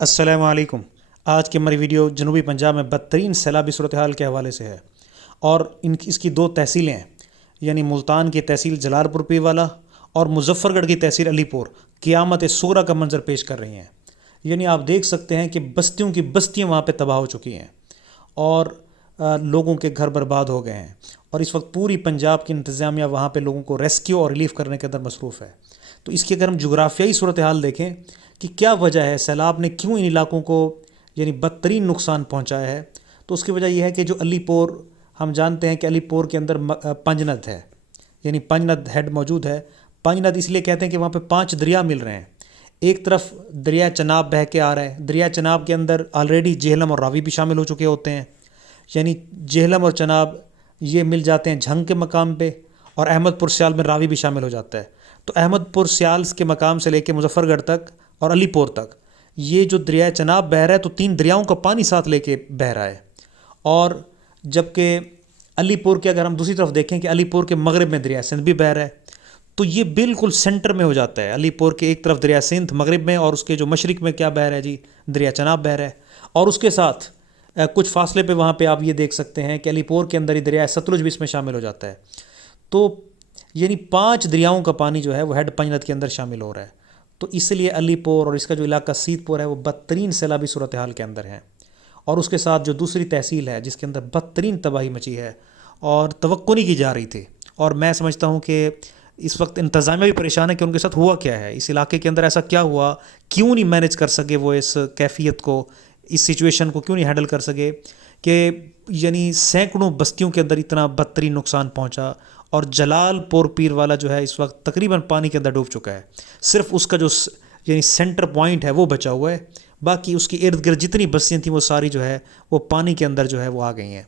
السلام علیکم۔ آج کی ہماری ویڈیو جنوبی پنجاب میں بدترین سیلابی صورتحال کے حوالے سے ہے، اور اس کی دو تحصیلیں ہیں، یعنی ملتان کی تحصیل جلال پور پیر والا اور مظفر گڑھ کی تحصیل علی پور قیامت صغریٰ کا منظر پیش کر رہی ہیں۔ یعنی آپ دیکھ سکتے ہیں کہ بستیوں کی بستیاں وہاں پہ تباہ ہو چکی ہیں اور لوگوں کے گھر برباد ہو گئے ہیں، اور اس وقت پوری پنجاب کی انتظامیہ وہاں پہ لوگوں کو ریسکیو اور ریلیف کرنے کے اندر مصروف ہے۔ تو اس کی اگر ہم جغرافیائی صورتحال دیکھیں کہ کیا وجہ ہے، سیلاب نے کیوں ان علاقوں کو یعنی بدترین نقصان پہنچایا ہے، تو اس کی وجہ یہ ہے کہ جو علی پور، ہم جانتے ہیں کہ علی پور کے اندر پنجند ہے، یعنی پنجند ہیڈ موجود ہے۔ پنجند اس لیے کہتے ہیں کہ وہاں پہ 5 دریا مل رہے ہیں۔ ایک طرف دریا چناب بہہ کے آ رہا ہے، دریا چناب کے اندر آلریڈی جہلم اور راوی بھی شامل ہو چکے ہوتے ہیں، یعنی جہلم اور چناب یہ مل جاتے ہیں جھنگ کے مقام پہ، اور احمد پور سیال میں راوی بھی شامل ہو جاتا ہے۔ تو احمد پور سیال کے مقام سے لے کے مظفر گڑھ تک اور علی پور تک یہ جو دریائے چناب بہہ رہا ہے، تو 3 دریاؤں کا پانی ساتھ لے کے بہہ رہا ہے۔ اور جبکہ علی پور کے اگر ہم دوسری طرف دیکھیں کہ علی پور کے مغرب میں دریا سندھ بھی بہہ رہا ہے، تو یہ بالکل سینٹر میں ہو جاتا ہے۔ علی پور کے ایک طرف دریا سندھ مغرب میں، اور اس کے جو مشرق میں کیا بہہ رہا ہے جی، دریا چناب بہہ رہا ہے، اور اس کے ساتھ کچھ فاصلے پہ وہاں پہ آپ یہ دیکھ سکتے ہیں کہ علی پور کے اندر ہی دریا ستلج بھی اس میں شامل ہو جاتا ہے۔ تو یعنی 5 دریاؤں کا پانی جو ہے وہ ہیڈ پنجند کے اندر شامل ہو رہا ہے۔ تو اس لیے علی پور اور اس کا جو علاقہ سیت پور ہے وہ بدترین سیلابی صورتحال کے اندر ہیں، اور اس کے ساتھ جو دوسری تحصیل ہے جس کے اندر بدترین تباہی مچی ہے اور توقع نہیں کی جا رہی تھی، اور میں سمجھتا ہوں کہ اس وقت انتظامیہ بھی پریشان ہے کہ ان کے ساتھ ہوا کیا ہے، اس علاقے کے اندر ایسا کیا ہوا، کیوں نہیں مینیج کر سکے وہ اس کیفیت کو، اس سچویشن کو کیوں نہیں ہینڈل کر سکے کہ یعنی سینکڑوں بستیوں کے اندر اتنا بدترین نقصان پہنچا، اور جلال پور پیر والا جو ہے اس وقت تقریباً پانی کے اندر ڈوب چکا ہے۔ صرف اس کا جو یعنی سینٹر پوائنٹ ہے وہ بچا ہوا ہے، باقی اس کی ارد گرد جتنی بستیاں تھیں وہ ساری جو ہے وہ پانی کے اندر جو ہے وہ آ گئی ہیں۔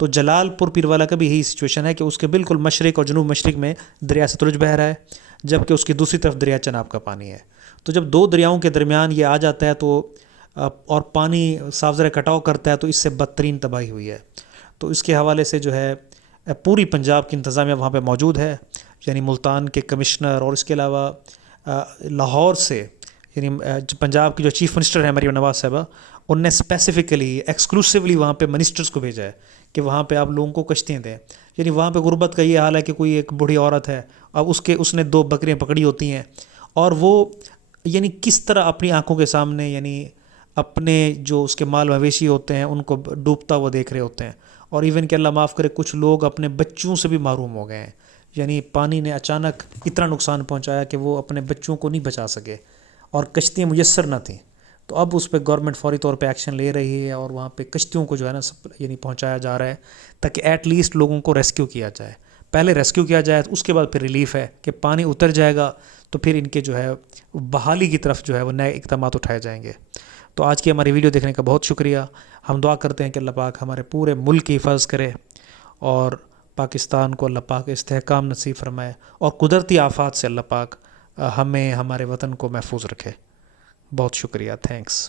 تو جلال پور پیر والا کا بھی یہی سچویشن ہے کہ اس کے بالکل مشرق اور جنوب مشرق میں دریا ستلج بہہ رہا ہے، جبکہ اس کی دوسری طرف دریا چناب کا پانی ہے۔ تو جب 2 دریاؤں کے درمیان یہ آ جاتا ہے تو اور پانی صاف ذرا کٹاؤ کرتا ہے، تو اس سے بدترین تباہی ہوئی ہے۔ تو اس کے حوالے سے جو ہے پوری پنجاب کی انتظامیہ وہاں پہ موجود ہے، یعنی ملتان کے کمشنر، اور اس کے علاوہ لاہور سے یعنی پنجاب کی جو چیف منسٹر ہیں مریم نواز صاحبہ، ان نے اسپیسیفکلی ایکسکلوسیولی وہاں پہ منسٹرز کو بھیجا ہے کہ وہاں پہ آپ لوگوں کو کشتیاں دیں۔ یعنی وہاں پہ غربت کا یہ حال ہے کہ کوئی ایک بوڑھی عورت ہے، اب اس نے 2 بکریاں پکڑی ہوتی ہیں، اور وہ یعنی کس طرح اپنی آنکھوں کے سامنے یعنی اپنے جو اس کے مال مویشی ہوتے ہیں ان کو ڈوبتا وہ دیکھ رہے ہوتے ہیں، اور ایون کہ اللہ معاف کرے کچھ لوگ اپنے بچوں سے بھی محروم ہو گئے ہیں۔ یعنی پانی نے اچانک اتنا نقصان پہنچایا کہ وہ اپنے بچوں کو نہیں بچا سکے، اور کشتیاں میسر نہ تھیں۔ تو اب اس پہ گورنمنٹ فوری طور پہ ایکشن لے رہی ہے، اور وہاں پہ کشتیوں کو جو ہے نا یعنی پہنچایا جا رہا ہے تاکہ ایٹ لیسٹ لوگوں کو ریسکیو کیا جائے۔ پہلے ریسکیو کیا جائے، اس کے بعد پھر ریلیف ہے کہ پانی اتر جائے گا تو پھر ان کے جو ہے بحالی کی طرف جو ہے وہ نئے اقدامات اٹھائے جائیں گے۔ تو آج کی ہماری ویڈیو دیکھنے کا بہت شکریہ۔ ہم دعا کرتے ہیں کہ اللہ پاک ہمارے پورے ملک کی حفاظت کرے، اور پاکستان کو اللہ پاک استحکام نصیب فرمائے، اور قدرتی آفات سے اللہ پاک ہمیں، ہمارے وطن کو محفوظ رکھے۔ بہت شکریہ، تھینکس۔